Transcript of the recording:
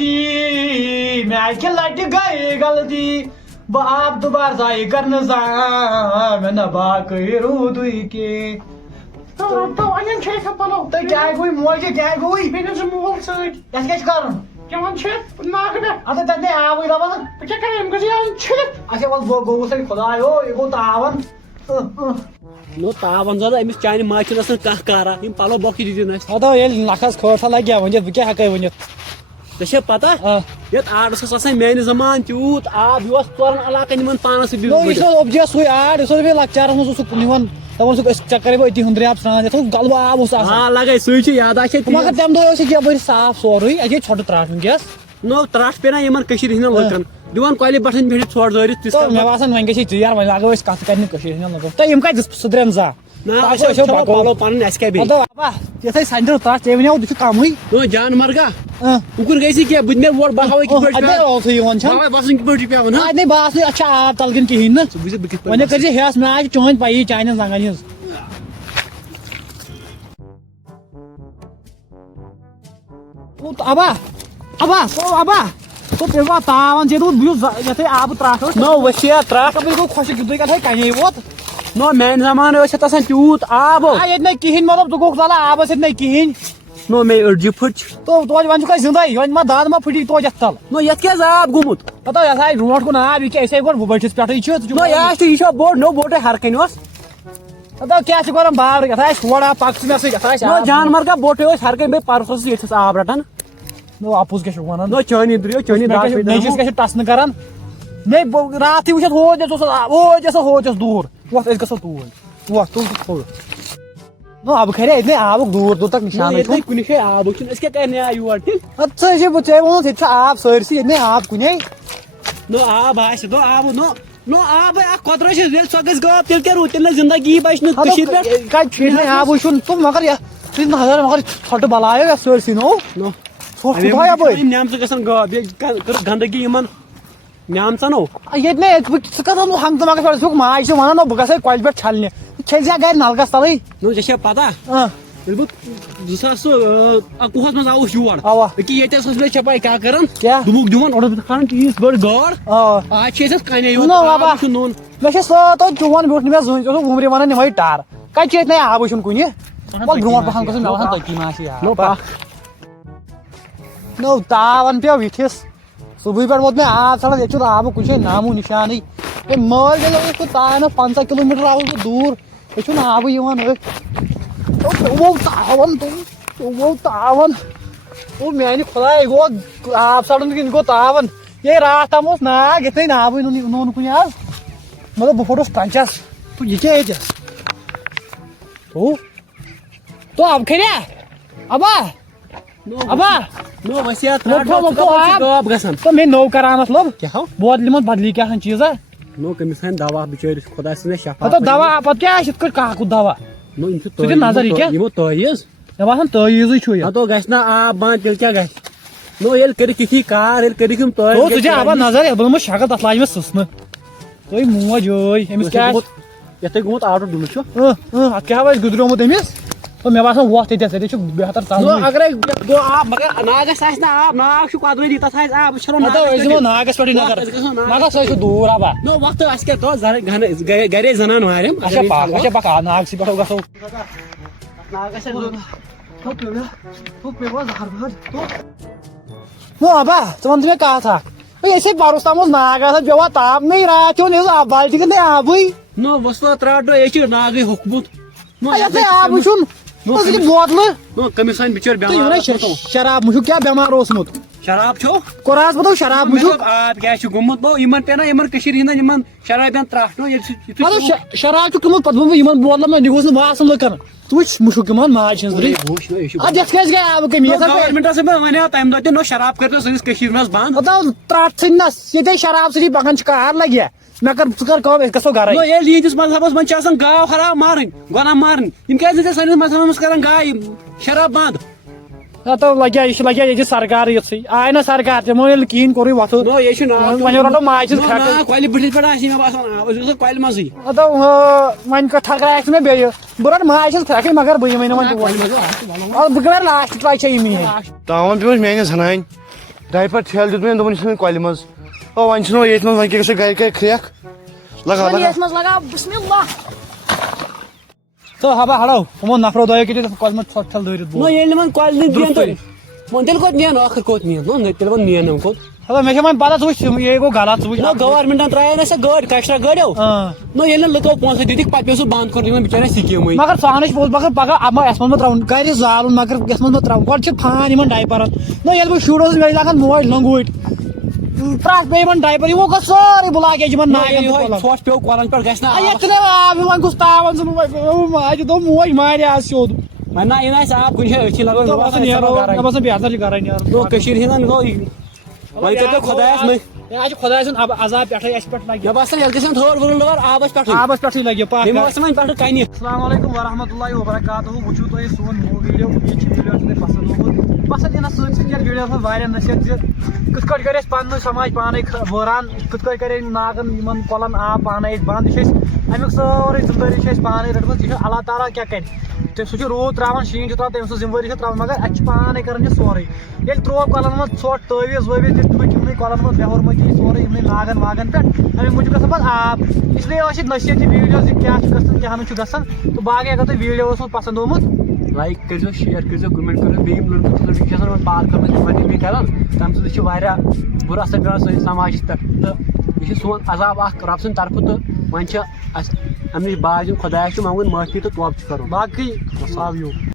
غلطی میں کہ لٹہِ گٔے غلطی بہٕ آب دُبار ضایع کرنہٕ زانٛہہ مےٚ نہ باقٕے روٗدُے کینٛہہ انین چھِ یِتھٕ پلو تہٕ کیٛاہ گوٚوٕے موجہِ کیٛاہ گوٚوٕے بیٚیہِ چھُ مول سۭتۍ یتھ کیٛاہ چھُ کرُن کیٛاہ چھِ ناگہٕ پٮ۪ٹھ اَدٕ تتہِ نے آبٕے دپان بہٕ کیٛاہ کرٕ یِم گژھِ یِوان چھِلِتھ اچھا وَلہٕ گوٚوُس ہے خۄداے ہو یہِ گوٚو تاون نو تاون زیادہ أمِس چانہِ ماجہِ چھُنہٕ آسان کانٛہہ کارا یِم پلو بۄکھِ دِتِن اَسہِ اَدٕ ییٚلہِ نکھس کھٲٹھا لگہِ ہا ؤنِتھ بہٕ کیٛاہ ہٮ۪کے ؤنِتھ ژےٚ چھےٚ پتہ یتھ آرس اوس آسان میانہِ زمان تیوٗت آب یہِ اوس ژورن علاقن یِمن پانس یہِ چھُ اوبجی سُے آر یُس بیٚیہِ لۄکچارس منٛز اوسُکھ نِوان دپان اوسُکھ أسۍ ژےٚ کرے بہٕ أتی ہُنٛدرِ آب سرٛان یتھ اوس گلبہٕ آب اوس آسان ہاں لگے سُے چھُ یاد آسہِ مگر تمہِ دۄہ اوس یہِ یپٲرۍ صاف سورُے اَتہِ ہے ژھۄٹہٕ ترٛاٹھ وٕنکیٚس نو ترٛٹھ پیٚیہِ نا یِمن کٔشیٖرِ ہٕنٛدٮ۪ن لُکن دِوان کۄلہِ پٮ۪ٹھ پٮ۪ٹھ ژھۄٹھ دٲرِتھ تِژھ مےٚ باسان وۄنۍ گژھی ژیر وۄنۍ لاگو أسۍ کتھ کرنہِ کٔشیٖرِ ہٕنٛدٮ۪ن لُکن تہٕ یِم کتہِ سُدرن زانٛہہ پلو پنٕنۍ اَسہِ کیٛاہ بیٚیہِ یِتھے سنجر تتھ ژےٚ ونیو یہِ چھُ کمٕے نو جان مرگا اُکُن گژھی کینٛہہ بہٕ دِمے ووٹ بہاوے کِتھ پٲٹھۍ اوسُے یِوان چھا بسُن کِتھ پٲٹھۍ چھُ پیٚوان اَتہِ نے باسنٕے اَتھ چھِ آب تلگن کِہیٖنۍ نہٕ بہٕ کِتھ وۄنۍ کٔرۍ زِ ہٮ۪س مےٚ آسہِ چٲنۍ پیی چانٮ۪ن زنٛگن ہٕنٛز ابا ابا ابا تو پیٚوا تاون ژےٚ دوٚپ بہٕ چھُس یتھے آبہٕ ترٛٹھ اوس نو ؤسیع ترٛٹھ بیٚیہِ گوٚو خۄشِک تُہۍ کتھے کنے ووت نو میانہِ زمانہٕ ٲسۍ اتھ آسان تیوٗت آب ییٚتہِ نَے کِہیٖنۍ مطلب ژٕ گوٚکھ ژلان آبس ییٚتہِ نَے کِہیٖنۍ نو مے أڈجہِ پھٕٹۍ تو توتہِ وۄنۍ چھُکھ أسۍ زِندے وۄنۍ ما داد ما پھٕٹی توتہِ یتھ تل نو یتھ کیٛاہ حظ آب گوٚمُت پتہ یتھ آسہِ برونٛٹھ کُن آب یہِ کیٛاہ أسۍ ہے گۄڈٕ بٔٹھِس پٮ۪ٹھٕے چھِ نو یہِ آسہِ یہِ چھُ بوٚڑ نوٚو بوٹے ہر کنہِ اوس پتہ کیٛاہ چھُ کران باورٕ یتھ آسہِ ہور آب پکھ ژٕ مےٚ سۭتۍ یتھ آسہِ نو جان مرگا بوٹے اوس ہر کنہِ بیٚیہِ پرسُس اوسُس ییٚتھس آب رٹان نو اپُز کیٛاہ چھُکھ ونان نو چٲنی درٛیو چٲنی نیچِس کیٛاہ چھِ ٹسنہٕ کران مے راتھٕے وٕچھتھ ہوج اوس ہوج ہوج اوس دوٗر وۄتھ أسۍ گژھو توٗرۍ وۄتھ تُل تہٕ تھوٚد نو اب خرے ییٚتہِ آبُک دوٗر دوٗر تک نِشانٕے چھُ کُنہِ جایہِ آبُک چھُنہٕ أسۍ کیٛاہ کرنے آے یور تیٚلہِ ادٕ ژٕ چھے ژےٚ ووٚنُتھ ییٚتہِ چھُ آب سٲرسٕے ییٚتہِ نَے آب کُنے نو آب آسہِ نو آب نو آبے اکھ قۄدرت چھِ ییٚلہِ سۄ گژھِ غٲب تیٚلہِ کیٛاہ روٗد تیٚلہِ نہٕ زندگی بچہِ نہٕ کٔشیٖرِ پٮ۪ٹھ کتہِ چھُ ییٚتہِ نَے آبٕے چھُنہٕ تہٕ مگر تُہۍ نظر مگر ژھۄٹہٕ بلایو یتھ سٲرسٕے نو نو ژھۄٹھ کوٗتاہ یپٲرۍ یِم نعمژٕ گژھن غٲب بیٚیہِ کٔر گنٛدگی یِمن نعمژن او ییٚتہِ نَے ژٕ کتھ اوٚنُکھ ہنٛگتہٕ منٛگس پٮ۪ٹھ ژٕ ماجہِ چھِ ونان بہٕ گژھے کۄلہِ پٮ۪ٹھ چھلنہِ چھٔلۍ زِ گرِ نلکس تلٕے نو ژےٚ چھےٚ پتہ ییٚلہِ بہٕ 2021 منٛز آوُس یور اوا أکہِ ییٚتہِ ٲس مےٚ چھےٚ پاے کیٛاہ کران کیٛاہ دوٚپُکھ دِوان اوٚڑ بہٕ کھالان تیٖژ بٔڑ گاڈ آز چھِ أسۍ اتھ کنے یوت نو بابا آب چھُ نوٚن مےٚ چھِ سۭتۍ چون بیوٗٹھ نہٕ مےٚ زٕہٕنۍ ژٕ اوسُکھ وُمرِ ونان یِمے ٹار کتہِ چھُ ییٚتہِ نَے آبٕے چھُنہٕ کُنہِ وَلہٕ برونٛٹھ پہن گژھُن مےٚ باسان تٔتی ما آسہِ آب نو تاون پیٚو یِتھِس صُبحٕے پٮ۪ٹھ ووت مےٚ آب ژھانٛڈان ییٚتہِ چھُنہٕ آبُک کُنہِ جایہِ نامو نِشانٕے ہے مٲلۍ گٔے اوسُس بہٕ تانۍ 50 کِلوٗمیٖٹر آوُس بہٕ دوٗر ییٚتہِ چھُنہٕ آبٕے یِوان گوٚو تاون گوٚو تاون میانہِ خۄداے گوٚو آب ژھانٛڈُن کِنہٕ گوٚو تاون یے راتھ تام اوس ناگ ییٚتہِ نَے آبٕے نوٚن کُنہِ آز مطلب بہٕ پھوٚٹُس ٹنچس تو یہِ کیٛاہ ییٚتٮ۪س تو اب کھریا ابا ابا نو ؤسیع ترٛٹھ غٲب گژھان تو مےٚ نوٚو کران مطلب کیٛاہ ہو بوتلہِ منٛز بدلی کیٛاہ آسان چیٖزا نو کٔمِس تھاوِن دوا بِچٲرِس خۄدا سٕنٛدِ شفا مطلب دوا پتہٕ کیٛاہ آسہِ یِتھ کٲٹھۍ کاکُد دوا نو یِم چھِ ژٕ دِ نظر یہِ کیٛاہ یِمو تٲیٖز مےٚ باسان تٲیٖزٕے چھُ یہِ نتہٕ گژھِ نا آب بنٛد تیٚلہِ کیٛاہ گژھِ نو ییٚلہِ کٔرِکھ یِتھی کار ییٚلہِ کٔرِکھ یِم ژٕ تٲیٖز ژٕ آبا نظر بہٕ دِمہٕ شکل تتھ لاجہِ مےٚ سٕژنہٕ تُہۍ موج ٲے أمِس کیٛاہ آسہِ یتھے گوٚمُت آرڈر دِنہٕ چھُ اتھ کیٛاہ آسہِ گُزریومُت أمِس تہٕ مےٚ باسان وۄتھ ییٚتٮ۪س ییٚتٮ۪س چھُ بہتر ژلنُے اگرے گوٚو آب مگر ناگس آسہِ نہٕ آب ناگ چھُ قۄدرٔتی تتھ آسہِ آب أسۍ أسۍ دِمو ناگس پٮ۪ٹھٕے نظر مگر سُہ چھُ دوٗر ابا نو وقت آسہِ کیٛاہ دۄہ گرے زنان وارٮ۪م اچھا پکھ ناگسٕے پٮ۪ٹھ گژھو نو ابا ژٕ وَن تہٕ مےٚ کتھ اکھ أسۍ ہے پرُس تام اوس ناگ آسان پیٚوان تاپ مے راتھ چھُ یہِ بالٹی کِنہٕ آبٕے نو وسوا ترٛٹھ یے چھُ ناگٕے ہوٚکھمُت یتھے آبٕے چھُنہٕ ژٕ دِ بوتلہٕ نو کٔمِس وَنہِ بِچٲرۍ تُہۍ ؤنِو شراب مُشُک کیٛاہ بٮ۪مار اوسمُت شراب چھُ کوٚر حظ بہٕ شراب مُشُک آب کیٛاہ چھُ گوٚمُت نو یِمن پیٚیہِ نا یِمن کٔشیٖرِ ہِنٛدٮ۪ن یِمن شرابین ترٛٹھ نو مطلب شراب چھُ کٕمُت پتہٕ ووٚن بہٕ یِمن بوتلن منٛز یہِ گوٚژھ نہٕ باسُن لُکن ژٕ وٕچھ مُشُک یِمن ماجہِ ہٕنٛز ادٕ یتھ کیٛازِ گٔے آبہٕ کٔمی گورمینٹس وَنیو تمہِ دۄہ تہِ نو شراب کٔرۍتو سٲنِس کٔشیٖرِ منٛز بنٛد ترٛٹھ ژھٕننس ییٚتے شراب سۭتی پکان چھِ کار لگہِ مےٚ کر ژٕ کر کٲم أسۍ گژھو گرے ییٚلہِ یِہنٛدِس مذہبس منٛز چھِ آسان گاو خراب مارٕنۍ گۄناہ مارٕنۍ یِم کیٛازِ نہٕ سٲنِس مذہبس منٛز کران گاے شراب بنٛد لگیا یہِ چھِ لگیا ییٚتہِ سرکار یِژھٕے آیہِ نہ سرکار تِمو ییٚلہِ کِہیٖنۍ کوٚرُے وۄتھٕ نو یے چھُ وۄنۍ رٹو ماجہِ ہٕنٛز کھرکہٕ کۄلہِ بٔٹھِس پٮ۪ٹھ آسہِ مےٚ باسان أسۍ گژھو کۄلہِ منٛزٕے وۄنۍ ٹھکرا آسہِ مےٚ بیٚیہِ بہٕ رٹہٕ ماجہِ ہٕنٛز کھرکھٕے مگر بہٕ یِمے نہٕ وۄنۍ تور بہٕ کرٕ لاسٹ ٹراے چھےٚ یہِ میٲنۍ تاون پیوٚو میانہِ زنانہِ ڈایپر ٹھیل دیُت مےٚ دوٚپُن یہِ ژھٕن کۄلہِ منٛز او وۄنۍ چھُنہٕ ییٚتھۍ منٛز وۄنۍ کیٛاہ گژھِ گرِ کَرِ کھرٛٮ۪کھ لگا لگا یتھ منٛز لگاو بسم اللہ تہٕ ہبا ہڑو یِمو نفرو دۄیو کیٛاہ دِتھ کۄلہِ منٛز ژھۄٹھ ٹھل دٲرِتھ نو ییٚلہِ نہٕ وۄنۍ کۄلہِ نہٕ دِیَن تہٕ وۄنۍ تیٚلہِ کوٚت نِیَن ٲخٕر کوٚت نِیَن نو تیٚلہِ وۄنۍ نِیَن کوٚت ہبا مےٚ چھِ وۄنۍ پتہ ژٕ وٕچھ یے گوٚو غلط ژٕ وٕچھ نو گورمنٹن ترٛایے نہ سۄ گٲڑۍ کشرا گٲڑیو نو ییٚلہِ نہٕ لُکو پونٛسہٕ دِتِکھ پتہٕ پیوٚو سُہ بنٛد کوٚر یِمن بِچارٮ۪ن سِکیٖمٕے مگر سُہ ہنٕچ پوٚز مگر پگہہ اما یَتھ منٛز مہ ترٛاوُن گرِ زالُن مگر یَتھ منٛز مہ ترٛاوُن گۄڈٕ چھِ فان یِمن ڈایپرن نو ییٚلہِ بہٕ شُر اوسُس مےٚ ٲسۍ لاگان موج لنگوٗٹۍ ترٛٹھ پیٚیہِ یِمن ڈایپر یِمو کٔر سٲرٕے بلاکیج یِمن ناگن ژھۄٹھ پیوٚو کۄلن پٮ۪ٹھ گژھِ نہ یتھ آب وۄنۍ گوٚژھ تاون ژٕ ماجہِ دوٚپ موج مارِ آز سیوٚد وۄنۍ نہ یہِ آسہِ آب کُنہِ جایہِ أچھی لگان مےٚ باسان نیرو مےٚ باسان بہتر چھُ گرے نیرُن نو کٔشیٖرِ ہِنٛدٮ۪ن گوٚو وۄنۍ کٔرۍتو خۄدایس مےٚ آز چھُ خۄداے سُنٛد عذاب پٮ۪ٹھے اَسہِ پٮ۪ٹھ لگہِ باسان یتھ گژھن تھٲر وٲر آبس پٮ۪ٹھٕے آبس پٮ۪ٹھٕے لگہِ پاک یِم ٲسۍ وۄنۍ پٮ۪ٹھٕ کنہِ السلام علیکم ورحمۃ اللہ وبرکاتہ وٕچھِو تُہۍ سون نوٚو ویٖڈیو یہِ چھِ ویٖڈیو چھُ تۄہہِ پسنٛد آمُت پسنٛد یِنس سۭتۍ سۭتۍ یتھ ویٖڈیوس منٛز واریاہ نصیحت زِ کِتھ کٲٹھۍ کرِ اَسہِ پنُن سماج پانے وٲران کِتھ کٲٹھۍ کرِ ناگن یِمن کۄلن آب پانے أسۍ بنٛد یہِ چھِ أسۍ امیُک سورُے ذمہٕ دٲری چھِ أسۍ پانے رٔٹمٕژ یہِ چھُ اللہ تعالیٰ کیاہ کرِ سُہ چھُ روٗد تراوان شیٖن چھُ تراوان تٔمۍ سٕنٛز ذمہٕ وٲری چھِ تراوان مگر اَسہِ چھِ پانے کران یہِ سورُے ییٚلہِ تروو کۄلن منٛز ژھۄٹھ تٲویٖز وٲویٖز دِتھ ٹھُکۍ یِمنٕے کۄلن منٛز بےٚہُرمٔتی سورُے یِمنٕے ناگن واگن پٮ۪ٹھ اَمہِ موٗجوٗب گژھان پتہٕ آب اسلیے ٲسۍ ییٚتہِ نصیحت یہِ ویٖڈیو زِ کیاہ چھُ گژھان کیاہ نہٕ چھُ گژھان تہٕ باقٕے اگر تۄہہِ ویٖڈیو اوسوٕ پسنٛد آمُت لایک کٔرۍزیو شِیر کٔرۍزیو کمنٹ کٔرۍزیو بیٚیہِ یِم لڑکہٕ تہٕ لڑکی چھِ آسان پارکن منٛز تِمن بیٚیہِ کران تمہِ سۭتۍ چھُ واریاہ بُرٕ اثر پیٚوان سٲنِس سماجس پٮ۪ٹھ تہٕ یہِ چھُ سون عذاب اکھ رۄب سٕنٛدِ طرفہٕ تہٕ وۄنۍ چھِ اسہِ امہِ نِش باز یُن خۄدایس چھُ منٛگُن معٲفی تہٕ توبہٕ چھُ کرُن باقٕے ساو یوٗ